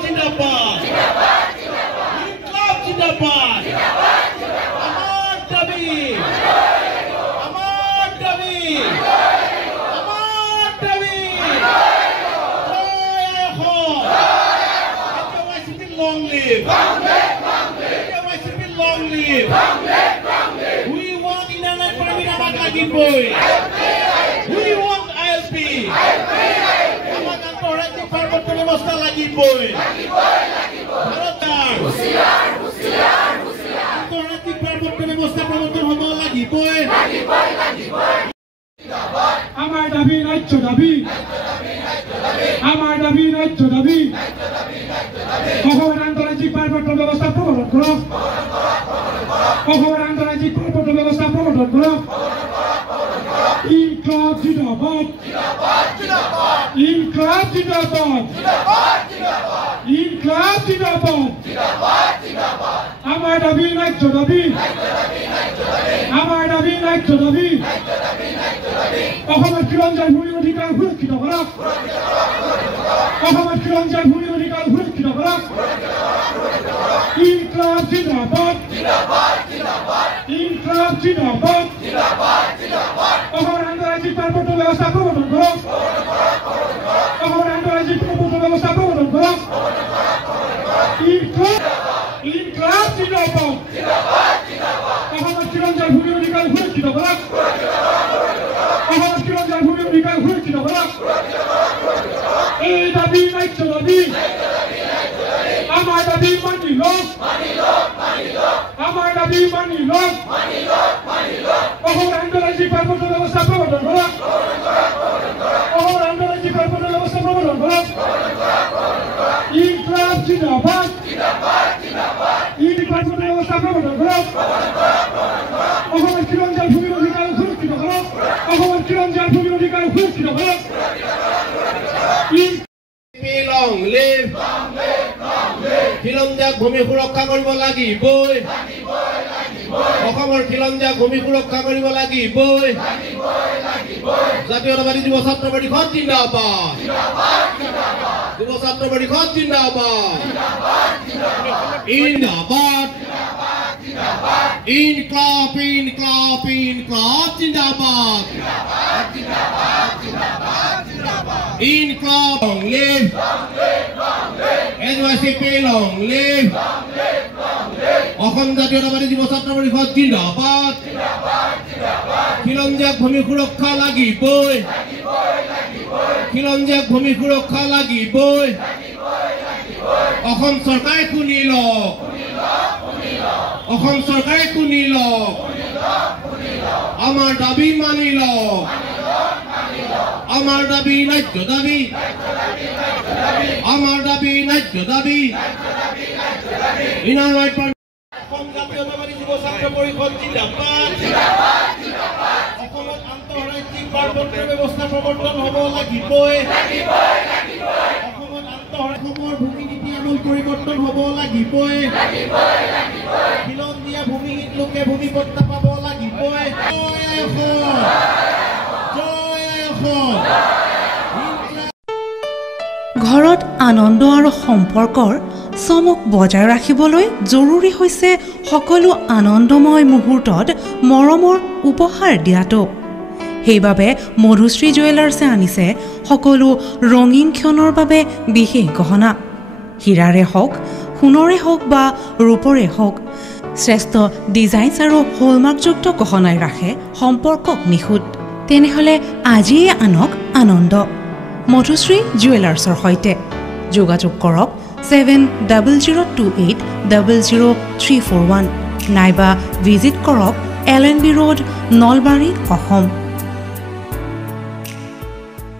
জিন্দাবাদ ইনকলাব জিন্দাবাদ আমার দাবি long live long live we want internet permit amak lagi boy we want ISP amak antarajik parpot ব্যবস্থা lagi boy antarajik parpot ব্যবস্থা প্রবর্তন হব lagi boy আমার দাবি ন্যায্য দাবি আমার দাবি ন্যায্য দাবি অসমের আন্তর্জাতিক পার্বত্য ব্যবস্থা প্রবর্তন করো অসমের আন্তর্জাতিক পার্বত্য ব্যবস্থা প্রবর্তন করো ইনকলাব জিন্দাবাদ ইনকলাব জিন্দাবাদ ইনকলাব জিন্দাবাদ আমার দাবি ন্যায্য দাবি আমার দাবি ন্যায্য দাবি অসমের খিলঞ্জীয়াৰ ভূমিৰ অধিকাৰ সুৰক্ষিত কৰক অসমেৰ খিলঞ্জীয়াৰ ভূমিৰ অধিকাৰ সুৰক্ষিত কৰক ইনকলাব জিন্দাবাদ ইনকলাব জিন্দাবাদ অসমেৰ আন্তৰ্জাতিক পাৰ্বত্য ব্যবস্থা প্ৰৱৰ্তন কৰক অসমেৰ আন্তৰ্জাতিক পাৰ্বত্য ব্যবস্থা প্ৰৱৰ্তন কৰক ইনকলাব জিন্দাবাদ অসমেৰ খিলঞ্জীয়াৰ ভূমিৰ অধিকাৰ সুৰক্ষিত কৰক অসমেৰ খিলঞ্জীয়াৰ ভূমিৰ অধিকাৰ সুৰক্ষিত কৰক এই দাবি ন্যায্য দাবি আমাৰ দাবি মানি লওক আমাৰ দাবি মানি লওক অসমেৰ আন্তৰ্জাতিক পাৰ্বত্য ব্যবস্থা প্ৰবৰ্তন কৰক অসমেৰ আন্তৰ্জাতিক পাৰ্বত্য ব্যবস্থা প্ৰবৰ্তন কৰক ইনকলাব জিন্দাবাদ ইনকলাব পাৰ্বত্য ব্যবস্থা প্ৰবৰ্তন কৰক অসমেৰ খিলঞ্জীয়াৰ ভূমিৰ অধিকাৰ সুৰক্ষিত কৰক অসমেৰ খিলঞ্জীয়াৰ ভূমিৰ অধিকাৰ সুৰক্ষিত কৰক long live খিলঞ্জীয়াক ভূমি সুৰক্ষা কৰিব লাগিবই অসমৰ খিলঞ্জীয়াক ভূমি সুৰক্ষা কৰিব লাগিবই জাতীয়তাবাদী যুৱ ছাত্ৰ পৰিষদ জিন্দাবাদ যুৱ ছাত্ৰ পৰিষদ জিন্দাবাদ জিন্দাবাদ ইনকলাব ইনকলাব ইনকলাব জিন্দাবাদ Inqilab long live NYCP long live Assam জাতীয়তাবাদী যুৱ ছাত্ৰ পৰিষদ জিন্দাবাদ খিলঞ্জীয়াক ভূমি সুৰক্ষা লাগিবই খিলঞ্জীয়াক ভূমি সুৰক্ষা লাগিবই অসম চৰকাৰে শুনি লওক অসম চৰকাৰে শুনি লওক আমাৰ দাবী মানি লওক আমাৰ দাবি ন্যায্য দাবি আমাৰ দাবি ন্যায্য দাবি ইনাৰলাইট অসম জাতীয়তাবাদী যুৱ ছাত্ৰ পৰিষদ জিন্দাবাদ অসমত আন্তঃৰাজ্যিক পাৰ্বত্য ব্যৱস্থা প্ৰৱৰ্তন হ'ব লাগিবই অসমত অসমৰ ভূমি নীতি আমূল পৰিৱৰ্তন হ'ব লাগিবই খিলঞ্জীয়া ভূমিহীন লোকে ভূমি পট্টা পাব লাগিবই ঘৰত আনন্দ আৰু সম্পৰ্কৰ চমক বজাই ৰাখিবলৈ জৰুৰী হৈছে সকলো আনন্দময় মুহূৰ্তত মৰমৰ উপহাৰ দিয়াটো সেইবাবে মধুশ্ৰী জুৱেলাৰ্ছে আনিছে সকলো ৰঙীন ক্ষণৰ বাবে বিশেষ গহনা হীৰাৰে হওক সোণৰে হওক বা ৰূপৰে হওক শ্ৰেষ্ঠ ডিজাইনছ আৰু হলমাৰ্কযুক্ত গহনাই ৰাখে সম্পৰ্কক নিখুঁত তেনেহলে আজিয়ে আনক আনন্দ মধুশ্ৰী জুৱেলাৰ্ছৰ সৈতে যোগাযোগ কৰক 7002800341 নাইবা ভিজিট কৰক LNB ৰোড নলবাৰী অসম